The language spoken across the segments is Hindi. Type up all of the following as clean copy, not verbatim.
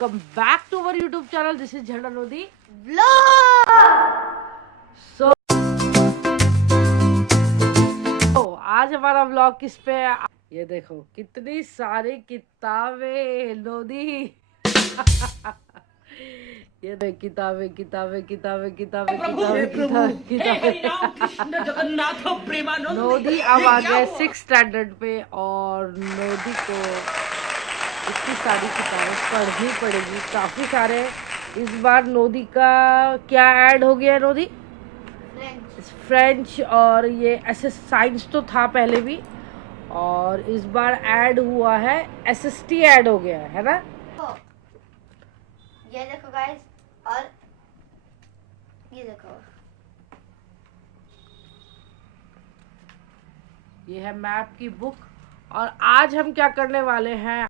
Welcome back to our YouTube channel. This is Jhanda Nodi Vlog. So आज हमारा व्लॉग किस पे है? ये देखो कितनी सारी किताबें नोदी ये देख किताबें किताबें किताबें किताबें किताबें किताबें जगन्नाथ प्रेमानंद नोदी अब आ गया 6th स्टैंडर्ड पे और नोदी को इतनी सारी किताबें पढ़नी पड़ेगी, काफी सारे। इस बार नोदी का क्या ऐड हो गया है नोदी? फ्रेंच और ये ऐसे साइंस तो था पहले भी, और इस बार ऐड हुआ है एसएसटी ऐड हो गया है ना? ये देखो गाइस, और ये देखो, ये है मैप की बुक। और आज हम क्या करने वाले हैं?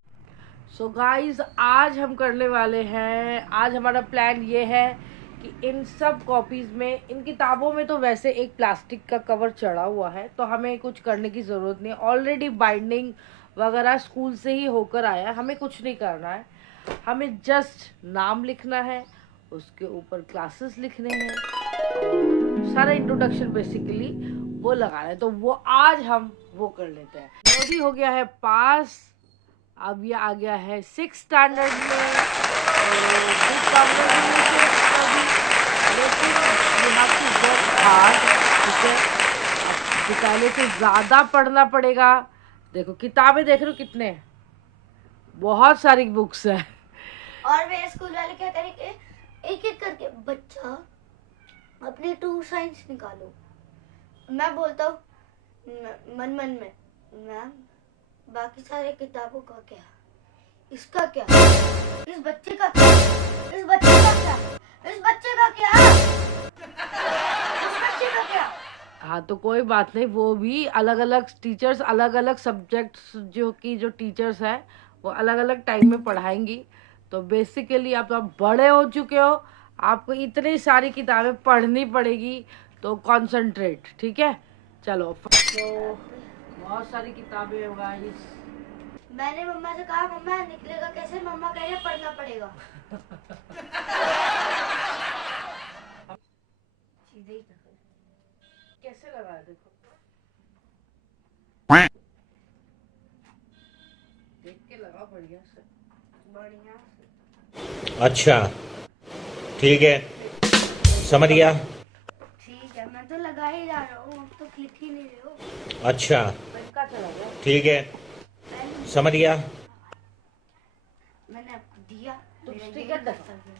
सो गाइस आज हम करने वाले हैं, आज हमारा प्लान ये है कि इन सब कॉपीज़ में, इन किताबों में तो वैसे एक प्लास्टिक का कवर चढ़ा हुआ है तो हमें कुछ करने की ज़रूरत नहीं। ऑलरेडी बाइंडिंग वगैरह स्कूल से ही होकर आया है, हमें कुछ नहीं करना है। हमें जस्ट नाम लिखना है, उसके ऊपर क्लासेस लिखने हैं, सारा इंट्रोडक्शन बेसिकली वो लगाना है। तो वो आज हम वो कर लेते हैं। नोदी हो गया है पास, अब ये आ गया है 6th स्टैंडर्ड में। लेकिन you have to work hard, ठीक है? अब पहले से ज़्यादा पढ़ना पड़ेगा। देखो किताबें देख रहे हो कितने, बहुत सारी बुक्स है। और मेरे स्कूल वाले क्या करेंगे, एक एक करके बच्चा अपनी 2 साइंस निकालो। मैं बोलता हूँ मन मन में, मैम बाकी सारे किताबों का क्या, इसका क्या, इस बच्चे का क्या, इस बच्चे का क्या, इस बच्चे का क्या, इस बच्चे का क्या। हाँ तो कोई बात नहीं, वो भी अलग अलग टीचर्स, अलग अलग सब्जेक्ट्स जो टीचर्स हैं वो अलग अलग टाइम में पढ़ाएंगी। तो बेसिकली आप बड़े हो चुके हो, आपको इतनी सारी किताबें पढ़नी पड़ेगी, तो कंसंट्रेट, ठीक है? चलो तो बहुत सारी किताबें होगा। मैंने मम्मा से कहा मम्मा निकलेगा कैसे, मम्मा कह रही है पढ़ना पड़ेगा। सीधे ही कैसे लगा है देखो, देख के लगा बढ़िया से, बढ़िया से। अच्छा ठीक है, समझ गया। ठीक है, मैं तो लगा ही जा रहा हूँ, तो क्लिक ही नहीं रहे हो। अच्छा इसका चला गया, ठीक है, समझ गया। मैंने आपको दिया, तुम मेरा स्टिकर यही देखो। कर्तव्य है।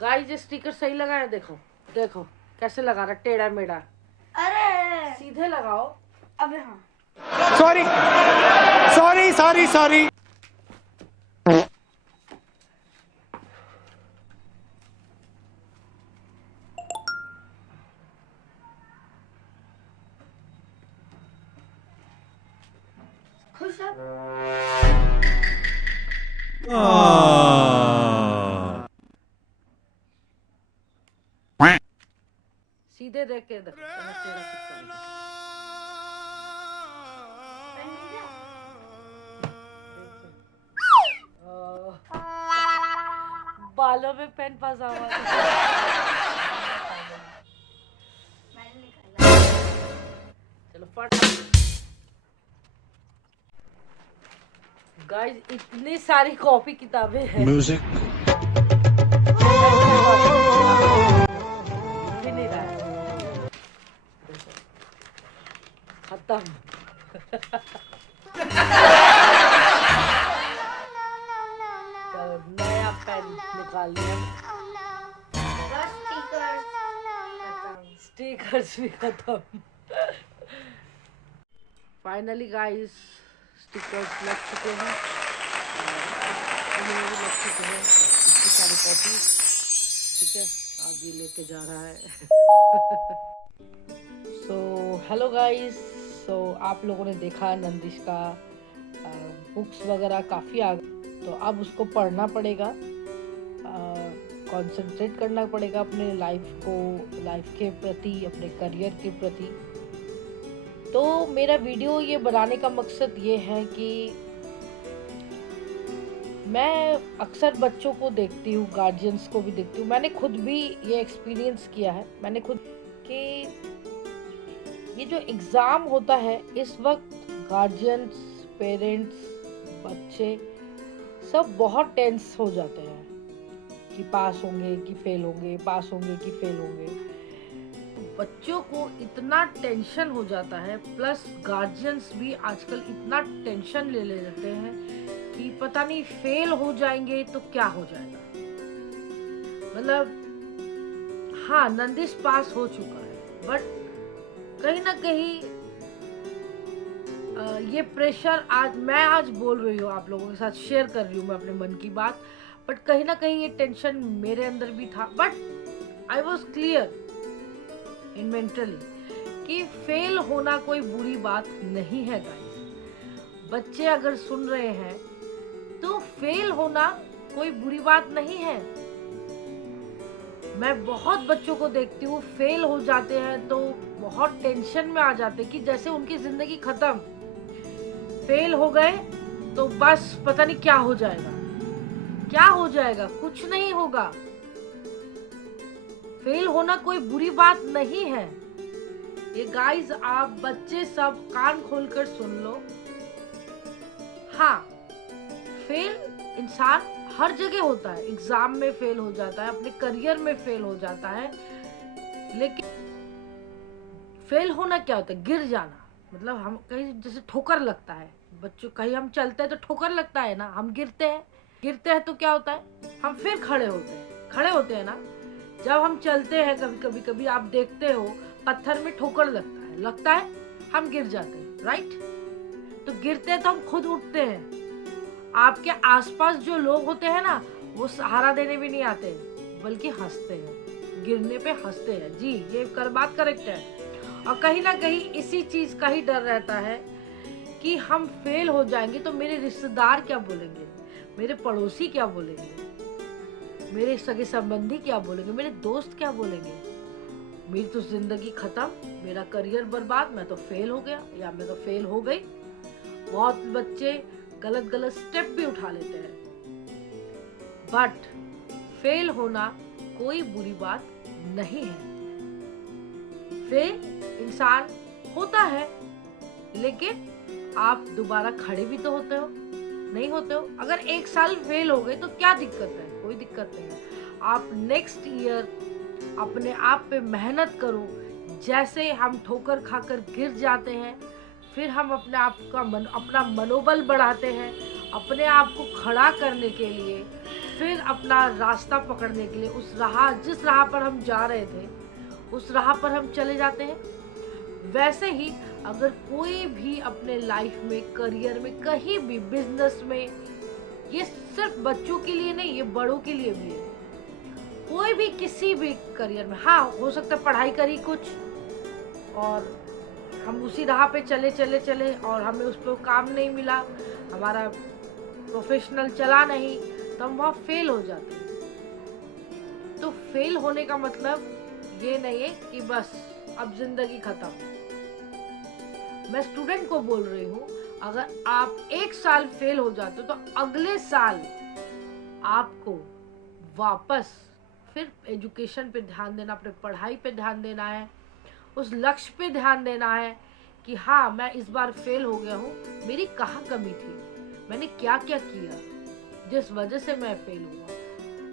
गाइस ये स्टिकर सही लगा है, देखो देखो कैसे लगा रहा, टेढ़ा मेढ़ा। अरे सीधे लगाओ। अबे हाँ, सॉरी सॉरी सॉरी सॉरी। खुश अब सीधे देख के देखो टेढ़ा कितना लगा। पेन ले जा। बालों में पेन फंसा हुआ है। मैंने निकाला। चलो फट। गाइस इतनी सारी कॉपी किताबें हैं, म्यूजिक। भी नहीं रहा है। खत्म। चलो नया पेन निकाल लिया, बस स्टिकर्स खत्म। स्टिकर्स भी खत्म। फाइनली गाइस स्टिकर्स लग चुके हैं, भी लग चुके हैं, इतनी सारी कॉपी, ठीक है? अब ये लेके जा रहा है। सो हेलो गाइस, सो आप लोगों ने देखा नंदिश का बुक्स वगैरह काफ़ी आ गए, तो अब उसको पढ़ना पड़ेगा, कंसंट्रेट करना पड़ेगा अपने लाइफ के प्रति, अपने करियर के प्रति। तो मेरा वीडियो ये बनाने का मकसद ये है कि मैं अक्सर बच्चों को देखती हूँ, गार्जियंस को भी देखती हूँ, मैंने खुद भी ये एक्सपीरियंस किया है, मैंने खुद कि ये जो एग्ज़ाम होता है इस वक्त गार्जियंस, पेरेंट्स, बच्चे सब बहुत टेंस हो जाते हैं कि पास होंगे कि फेल होंगे, पास होंगे कि फेल होंगे। बच्चों को इतना टेंशन हो जाता है, प्लस गार्जियंस भी आजकल इतना टेंशन ले लेते हैं कि पता नहीं फेल हो जाएंगे तो क्या हो जाएगा। मतलब हाँ, नंदिश पास हो चुका है, बट कहीं ना कहीं ये प्रेशर आज बोल रही हूँ, आप लोगों के साथ शेयर कर रही हूँ मैं अपने मन की बात, बट कहीं ना कहीं ये टेंशन मेरे अंदर भी था, but I was clear in mentally कि फेल होना कोई बुरी बात नहीं है गाइस। बच्चे अगर सुन रहे हैं तो फेल होना कोई बुरी बात नहीं है। मैं बहुत बच्चों को देखती हूँ फेल हो जाते हैं तो बहुत टेंशन में आ जाते कि जैसे उनकी जिंदगी खत्म, फेल हो गए तो बस पता नहीं क्या हो जाएगा, क्या हो जाएगा, कुछ नहीं होगा। फेल होना कोई बुरी बात नहीं है। ये गाइस, आप बच्चे सब कान खोलकर सुन लो। हाँ, फेल इंसान हर जगह होता है, एग्जाम में फेल हो जाता है, अपने करियर में फेल हो जाता है, लेकिन फेल होना क्या होता है? गिर जाना। मतलब हम कहीं जैसे ठोकर लगता है, बच्चों कहीं हम चलते हैं तो ठोकर लगता है ना, हम गिरते हैं तो क्या होता है? हम फिर खड़े होते हैं ना। जब हम चलते हैं कभी आप देखते हो पत्थर में ठोकर लगता है, हम गिर जाते हैं, राइट? तो गिरते हैं तो हम खुद उठते हैं। आपके आसपास जो लोग होते हैं ना, वो सहारा देने भी नहीं आते, बल्कि हंसते हैं, गिरने पे हंसते हैं। जी, ये बात करेक्ट है। और कहीं ना कहीं इसी चीज का ही डर रहता है कि हम फेल हो जाएंगे तो मेरे रिश्तेदार क्या बोलेंगे, मेरे पड़ोसी क्या बोलेंगे, मेरे सगे संबंधी क्या बोलेंगे, मेरे दोस्त क्या बोलेंगे, मेरी तो जिंदगी खत्म, मेरा करियर बर्बाद, मैं तो फेल हो गया या मैं तो फेल हो गई। बहुत बच्चे गलत स्टेप भी उठा लेते हैं, बट फेल होना कोई बुरी बात नहीं है। फेल इंसान होता है, लेकिन आप दोबारा खड़े भी तो होते हो, नहीं होते हो? अगर 1 साल फेल हो गए तो क्या दिक्कत है? कोई दिक्कत नहीं है। आप नेक्स्ट ईयर अपने आप पे मेहनत करो। जैसे हम ठोकर खाकर गिर जाते हैं, फिर हम अपना मनोबल बढ़ाते हैं, अपने आप को खड़ा करने के लिए, फिर अपना रास्ता पकड़ने के लिए जिस राह पर हम जा रहे थे उस राह पर हम चले जाते हैं। वैसे ही अगर कोई भी अपने लाइफ में, करियर में, कहीं भी, बिजनेस में, ये सिर्फ बच्चों के लिए नहीं, ये बड़ों के लिए भी है। कोई भी किसी भी करियर में, हाँ, हो सकता है पढ़ाई करी कुछ और हम उसी राह पे चले और हमें उस पर काम नहीं मिला, हमारा प्रोफेशनल चला नहीं, तो हम वहाँ फेल हो जाते हैं। तो फेल होने का मतलब ये नहीं है कि बस अब जिंदगी खत्म। मैं स्टूडेंट को बोल रही हूँ, अगर आप 1 साल फेल हो जाते हो तो अगले साल आपको वापस फिर एजुकेशन पे ध्यान देना, अपने पढ़ाई पे ध्यान देना है, उस लक्ष्य पे ध्यान देना है कि हाँ, मैं इस बार फेल हो गया हूँ, मेरी कहाँ कमी थी, मैंने क्या क्या किया जिस वजह से मैं फेल हुआ।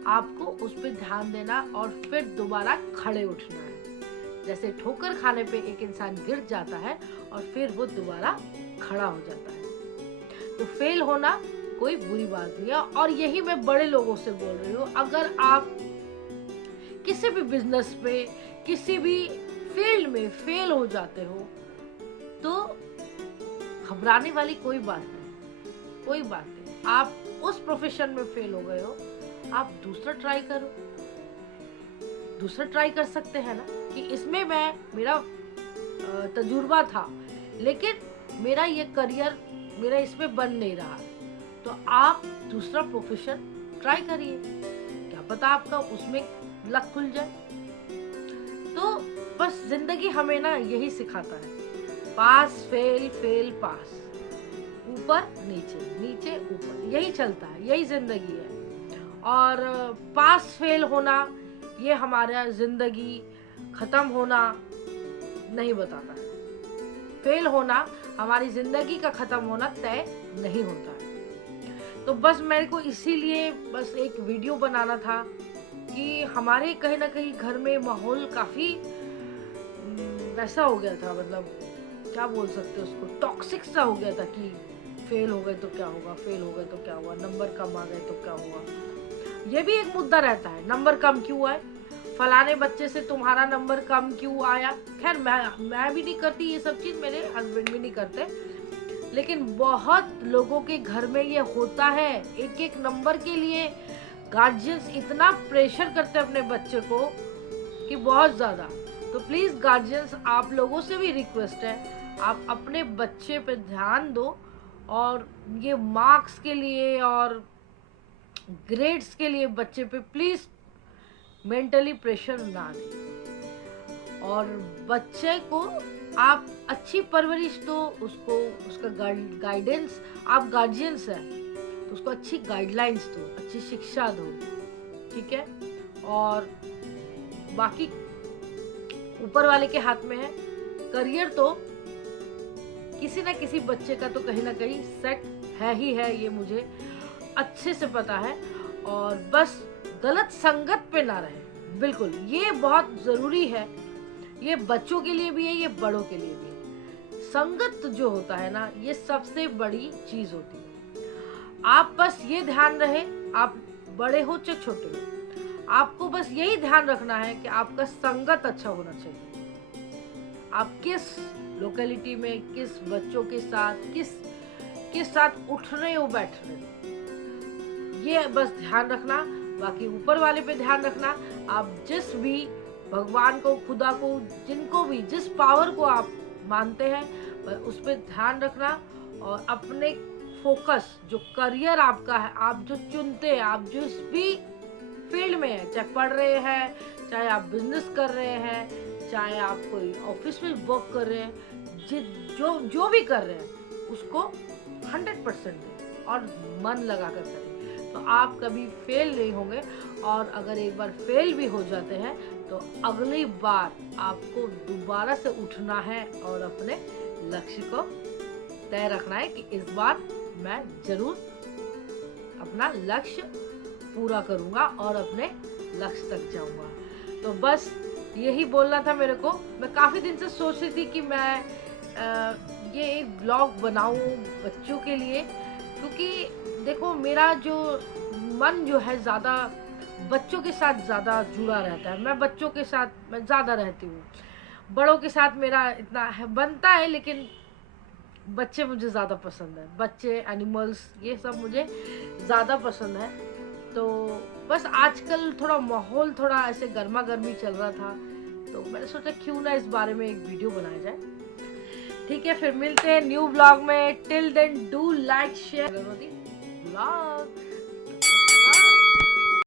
आपको उस पर ध्यान देना और फिर दोबारा खड़े उठना है। जैसे ठोकर खाने पे एक इंसान गिर जाता है और फिर वो दोबारा खड़ा हो जाता है। तो फेल होना कोई बुरी बात नहीं है। और यही मैं बड़े लोगों से बोल रही हूँ, अगर आप किसी भी बिजनेस में, किसी भी फील्ड में फेल हो जाते हो तो घबराने वाली कोई बात नहीं। आप उस प्रोफेशन में फेल हो गए हो, आप दूसरा ट्राई कर सकते हैं ना, कि इसमें मेरा तजुर्बा था, लेकिन मेरा ये करियर मेरा इसमें बन नहीं रहा, तो आप दूसरा प्रोफेशन ट्राई करिए, क्या पता आपका उसमें लक खुल जाए। तो बस जिंदगी हमें ना यही सिखाता है, पास फेल फेल पास, ऊपर नीचे, नीचे ऊपर, यही चलता है, यही जिंदगी है। और पास फेल होना ये हमारा जिंदगी खत्म होना नहीं बताता है। फेल होना हमारी जिंदगी का खत्म होना तय नहीं होता है। तो बस मेरे को इसीलिए बस एक वीडियो बनाना था कि हमारे कहीं ना कहीं घर में माहौल काफी वैसा हो गया था, मतलब क्या बोल सकते हैं उसको, टॉक्सिक सा हो गया था कि फेल हो गए तो क्या होगा, फेल हो गए तो क्या हुआ, नंबर कम आ गए तो क्या हुआ। ये भी एक मुद्दा रहता है, नंबर कम क्यों आए, फलाने बच्चे से तुम्हारा नंबर कम क्यों आया। खैर मैं भी नहीं करती ये सब चीज, मेरे हस्बैंड भी नहीं करते, लेकिन बहुत लोगों के घर में ये होता है। एक एक नंबर के लिए गार्जियंस इतना प्रेशर करते हैं अपने बच्चे को कि बहुत ज्यादा। तो प्लीज गार्जियंस, आप लोगों से भी रिक्वेस्ट है, आप अपने बच्चे पे ध्यान दो और ये मार्क्स के लिए और ग्रेड्स के लिए बच्चे पे प्लीज मेंटली प्रेशर ना दें। और बच्चे को आप अच्छी परवरिश दो, उसको उसका गाइडेंस, आप गार्जियंस हैं तो उसको अच्छी गाइडलाइंस दो, अच्छी शिक्षा दो, ठीक है। और बाकी ऊपर वाले के हाथ में है। करियर तो किसी ना किसी बच्चे का तो कहीं ना कहीं सेट है ही है, ये मुझे अच्छे से पता है। और बस गलत संगत पे ना रहे, बिल्कुल ये बहुत जरूरी है। ये बच्चों के लिए भी है, ये बड़ों के लिए भी है। संगत जो होता है ना, ये सबसे बड़ी चीज होती है। आप बस ये ध्यान रहे, आप बड़े हो चाहे छोटे हो, आपको बस यही ध्यान रखना है कि आपका संगत अच्छा होना चाहिए। आप किस लोकेलिटी में, किस बच्चों के साथ, किस साथ उठ रहे हो, बैठ रहे हो, ये बस ध्यान रखना। बाकी ऊपर वाले पे ध्यान रखना। आप जिस भी भगवान को, खुदा को, जिनको भी, जिस पावर को आप मानते हैं, उस पर ध्यान रखना। और अपने फोकस, जो करियर आपका है, आप जो चुनते हैं, आप जिस भी फील्ड में है, चाहे पढ़ रहे हैं, चाहे आप बिजनेस कर रहे हैं, चाहे आप कोई ऑफिस में वर्क कर रहे हैं, जो भी कर रहे हैं उसको 100% दें और मन लगा कर करें, तो आप कभी फेल नहीं होंगे। और अगर एक बार फेल भी हो जाते हैं तो अगली बार आपको दोबारा से उठना है और अपने लक्ष्य को तय रखना है कि इस बार मैं जरूर अपना लक्ष्य पूरा करूंगा और अपने लक्ष्य तक जाऊंगा। तो बस यही बोलना था मेरे को। मैं काफ़ी दिन से सोच रही थी कि मैं ये एक ब्लॉग बनाऊं बच्चों के लिए, क्योंकि देखो मेरा जो मन जो है ज़्यादा बच्चों के साथ ज़्यादा जुड़ा रहता है। मैं बच्चों के साथ मैं ज़्यादा रहती हूँ, बड़ों के साथ मेरा इतना है बनता है, लेकिन बच्चे मुझे ज़्यादा पसंद है। बच्चे, एनिमल्स, ये सब मुझे ज़्यादा पसंद है। तो बस आजकल थोड़ा माहौल थोड़ा ऐसे गर्मा गर्मी चल रहा था, तो मैंने सोचा क्यों ना इस बारे में एक वीडियो बनाया जाए। ठीक है, फिर मिलते हैं न्यू ब्लॉग में। Till then do like share blog.